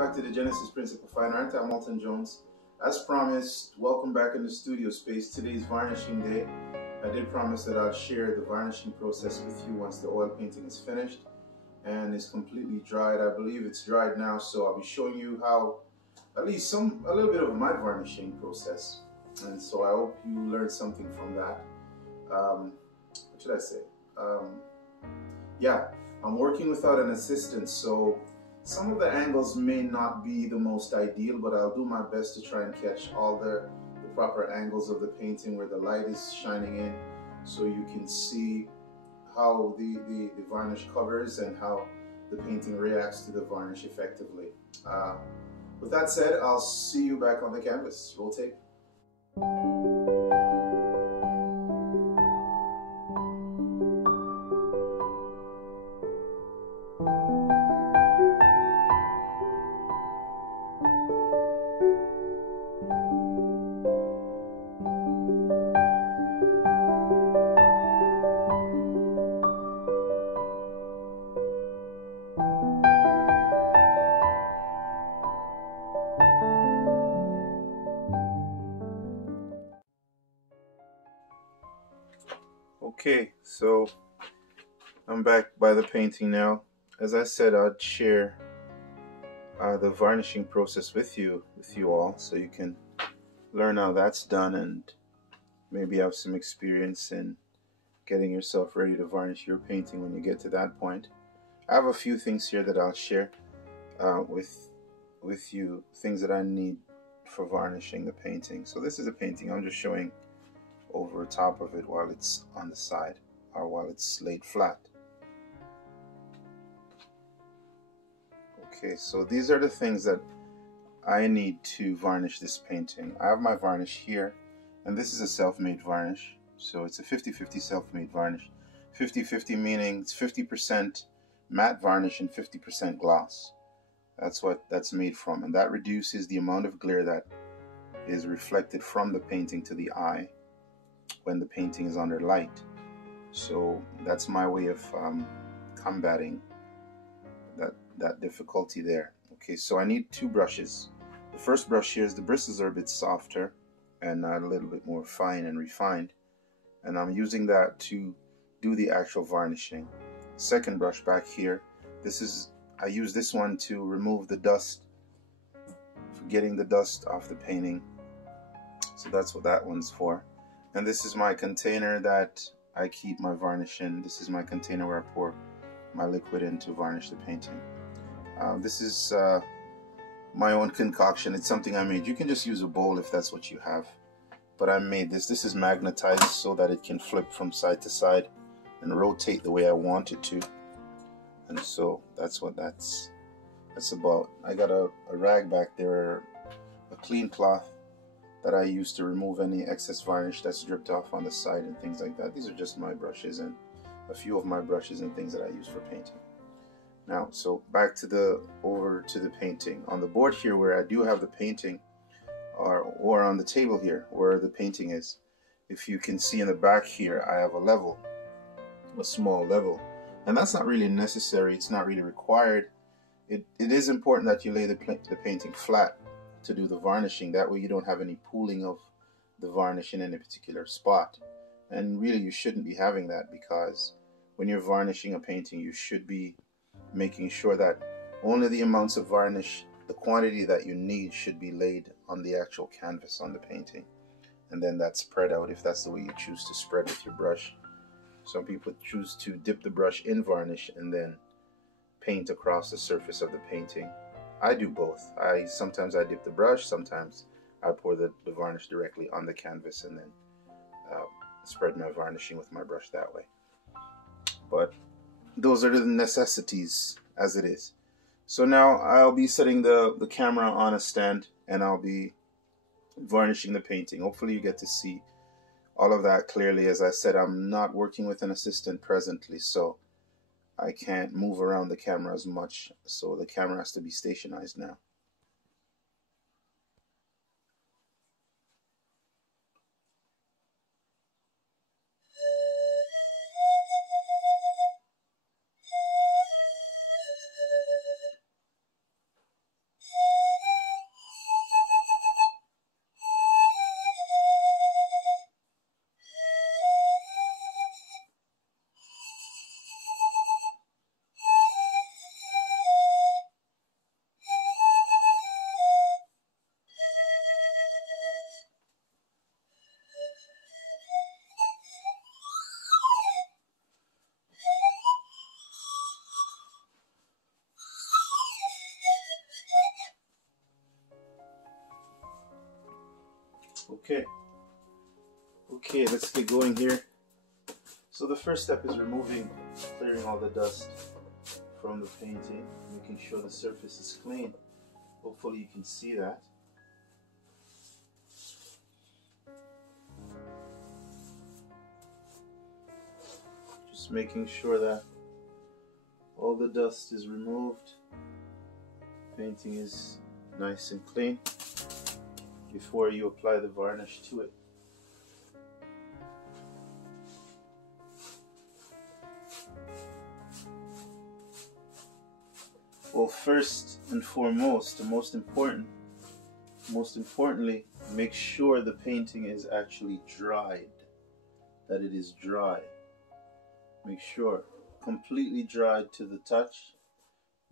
back to the Genesis Principle Fine Art. I'm Walton Jones. As promised, welcome back in the studio space. Today's varnishing day. I did promise that I'll share the varnishing process with you once the oil painting is finished and is completely dried. I believe it's dried now, so I'll be showing you how, at least a little bit of my varnishing process. And so I hope you learned something from that. What should I say? Yeah, I'm working without an assistant, so some of the angles may not be the most ideal, but I'll do my best to try and catch all the proper angles of the painting where the light is shining in, so you can see how the varnish covers and how the painting reacts to the varnish effectively. With that said, I'll see you back on the canvas. Roll tape. Okay, so I'm back by the painting now. As I said, I'd share the varnishing process with you all, so you can learn how that's done and maybe have some experience in getting yourself ready to varnish your painting when you get to that point. I have a few things here that I'll share with you, things that I need for varnishing the painting. So this is a painting. I'm just showing over top of it while it's on the side, or while it's laid flat. Okay, so these are the things that I need to varnish this painting. I have my varnish here, and this is a self-made varnish, so it's a 50-50 self-made varnish. 50-50 meaning it's 50% matte varnish and 50% gloss. That's what that's made from, and that reduces the amount of glare that is reflected from the painting to the eye when the painting is under light. So that's my way of combating that difficulty there. Okay, so I need two brushes. The first brush here is, the bristles are a bit softer and a little bit more fine and refined, and I'm using that to do the actual varnishing. Second brush back here, I use this one to remove the dust, for getting the dust off the painting. So that's what that one's for. And this is my container that I keep my varnish in. This is my container where I pour my liquid in to varnish the painting. This is my own concoction. It's something I made. You can just use a bowl if that's what you have, but I made this. This is magnetized so that it can flip from side to side and rotate the way I want it to. And so that's what that's about. I got a rag back there, a clean cloth that I use to remove any excess varnish that's dripped off on the side and things like that. These are just my brushes and a few of my brushes and things that I use for painting. Now, so back to over to the painting. On the board here where I do have the painting, or on the table here where the painting is, if you can see in the back here, I have a small level. And that's not really necessary, it's not really required. It is important that you lay the painting flat to do the varnishing. That way you don't have any pooling of the varnish in any particular spot. And really you shouldn't be having that, because when you're varnishing a painting, you should be making sure that only the amounts of varnish, the quantity that you need, should be laid on the actual canvas on the painting, and then that's spread out if that's the way you choose to spread with your brush. Some people choose to dip the brush in varnish and then paint across the surface of the painting. I do both. Sometimes I dip the brush, sometimes I pour the varnish directly on the canvas and then spread my varnishing with my brush that way. But those are the necessities as it is. So now I'll be setting the camera on a stand and I'll be varnishing the painting. Hopefully you get to see all of that clearly. As I said, I'm not working with an assistant presently, so I can't move around the camera as much, so the camera has to be stationized now. Okay, let's get going here. So the first step is clearing all the dust from the painting, making sure the surface is clean. Hopefully you can see that. Just making sure that all the dust is removed, painting is nice and clean before you apply the varnish to it. Well, first and foremost, the most importantly, make sure the painting is actually dried, that it is dry. Make sure completely dried to the touch,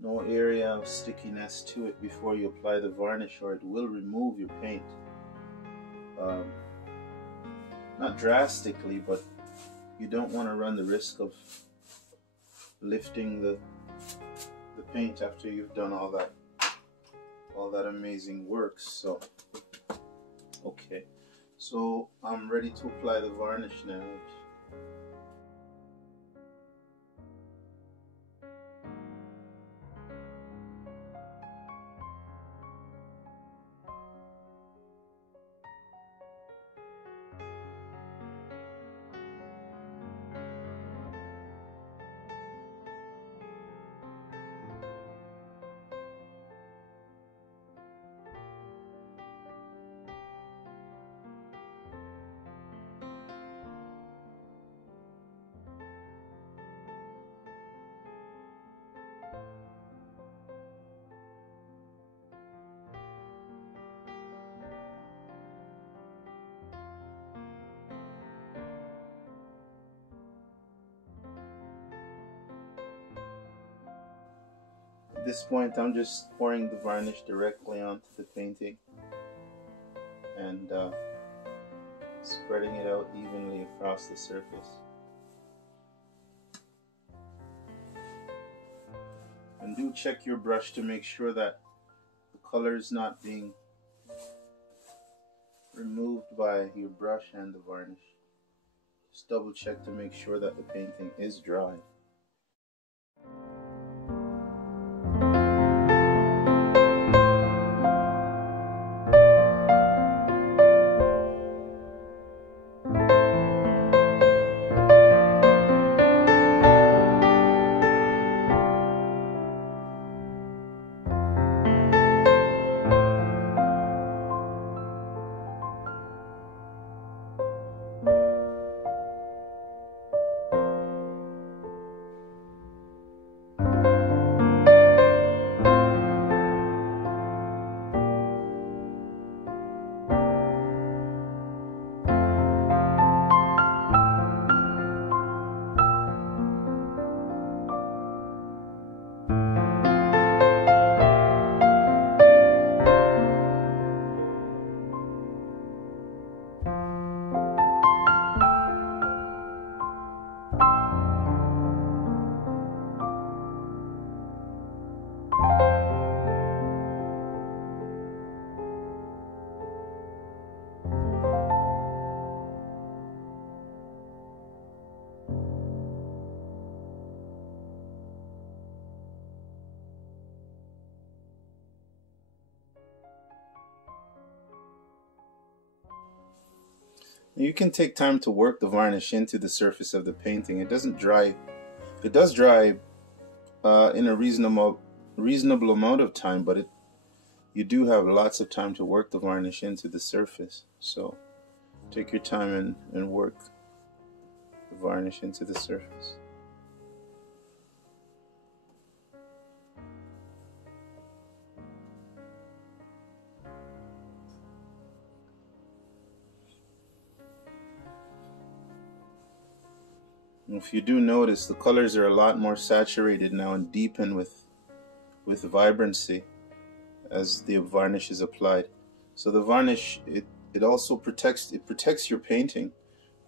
no area of stickiness to it before you apply the varnish, or it will remove your paint. Not drastically, but you don't want to run the risk of lifting the paint after you've done all that amazing work. So okay, so I'm ready to apply the varnish now. At this point, I'm just pouring the varnish directly onto the painting and spreading it out evenly across the surface. And do check your brush to make sure that the color is not being removed by your brush and the varnish. Just double check to make sure that the painting is dry. You can take time to work the varnish into the surface of the painting. It doesn't dry. It does dry in a reasonable amount of time, but you do have lots of time to work the varnish into the surface. So take your time and work the varnish into the surface. If you do notice, the colors are a lot more saturated now and deepen with vibrancy as the varnish is applied. So the varnish, it also protects your painting,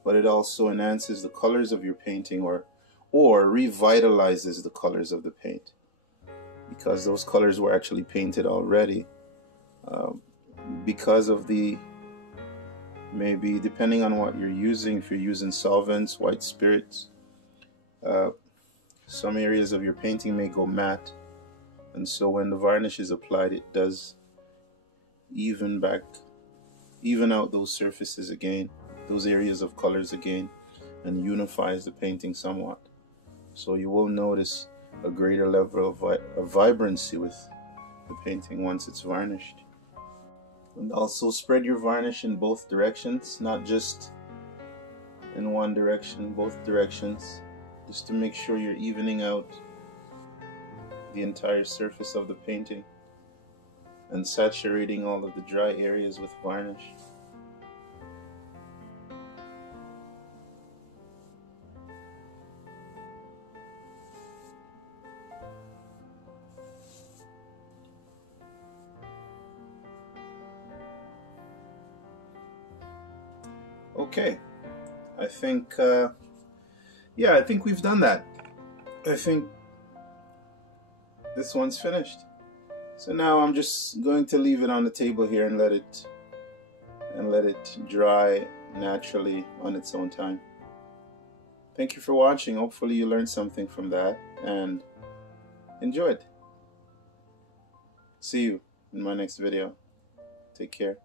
but it also enhances the colors of your painting, or revitalizes the colors of the paint, because those colors were actually painted already. Because of the maybe depending on what you're using, if you're using solvents, white spirits, some areas of your painting may go matte, and so when the varnish is applied, it does even out those surfaces again, those areas of colors again, and unifies the painting somewhat. So you will notice a greater level of vibrancy with the painting once it's varnished. And also spread your varnish in both directions, not just in one direction, both directions, just to make sure you're evening out the entire surface of the painting and saturating all of the dry areas with varnish. Okay, I think yeah, I think we've done that. I think this one's finished. So now I'm just going to leave it on the table here and let it dry naturally on its own time. Thank you for watching. Hopefully you learned something from that and enjoyed. See you in my next video. Take care.